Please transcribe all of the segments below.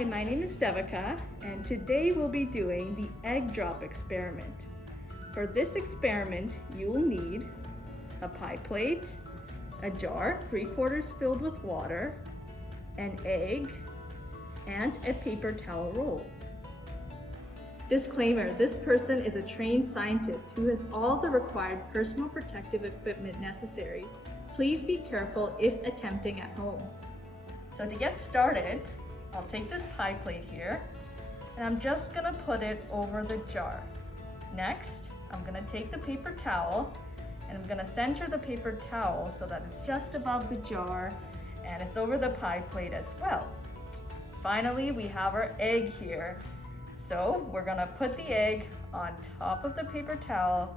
Hi, my name is Devika, and today we'll be doing the egg drop experiment. For this experiment, you'll need a pie plate, a jar 3/4 filled with water, an egg, and a paper towel roll. Disclaimer, this person is a trained scientist who has all the required personal protective equipment necessary. Please be careful if attempting at home. So to get started, I'll take this pie plate here and I'm just gonna put it over the jar. Next, I'm gonna take the paper towel and I'm gonna center the paper towel so that it's just above the jar and it's over the pie plate as well. Finally, we have our egg here. So we're gonna put the egg on top of the paper towel.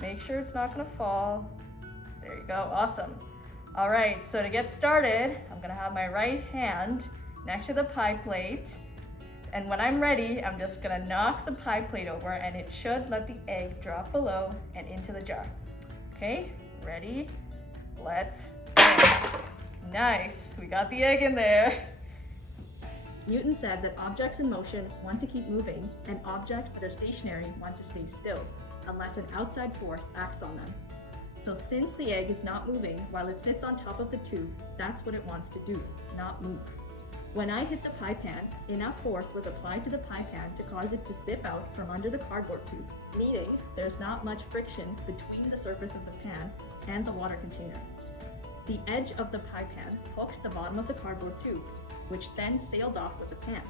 Make sure it's not gonna fall. There you go, awesome. All right, so to get started, I'm gonna have my right hand next to the pie plate. And when I'm ready, I'm just gonna knock the pie plate over and it should let the egg drop below and into the jar. Okay, ready? Let's go. Nice, we got the egg in there. Newton said that objects in motion want to keep moving and objects that are stationary want to stay still, unless an outside force acts on them. So since the egg is not moving while it sits on top of the tube, that's what it wants to do, not move. When I hit the pie pan, enough force was applied to the pie pan to cause it to zip out from under the cardboard tube, meaning there's not much friction between the surface of the pan and the water container. The edge of the pie pan hooked the bottom of the cardboard tube, which then sailed off with the pan.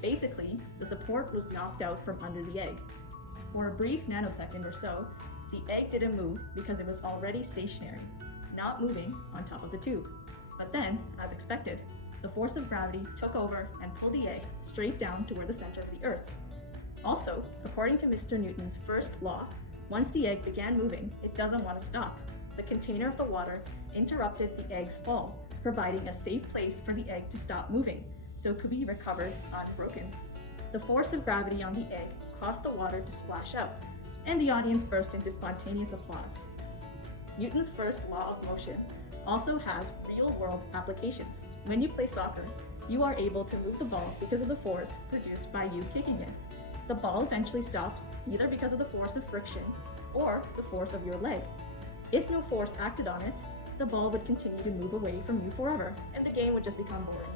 Basically, the support was knocked out from under the egg. For a brief nanosecond or so, the egg didn't move because it was already stationary, not moving on top of the tube. But then, as expected, the force of gravity took over and pulled the egg straight down toward the center of the Earth. Also, according to Mr. Newton's first law, once the egg began moving, it doesn't want to stop. The container of the water interrupted the egg's fall, providing a safe place for the egg to stop moving, so it could be recovered unbroken. The force of gravity on the egg caused the water to splash out, and the audience burst into spontaneous applause. Newton's first law of motion also has real-world applications. When you play soccer, you are able to move the ball because of the force produced by you kicking it. The ball eventually stops either because of the force of friction or the force of your leg. If no force acted on it, the ball would continue to move away from you forever, and the game would just become boring.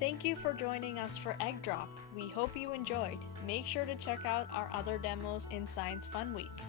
Thank you for joining us for Egg Drop. We hope you enjoyed. Make sure to check out our other demos in Science Fun Week.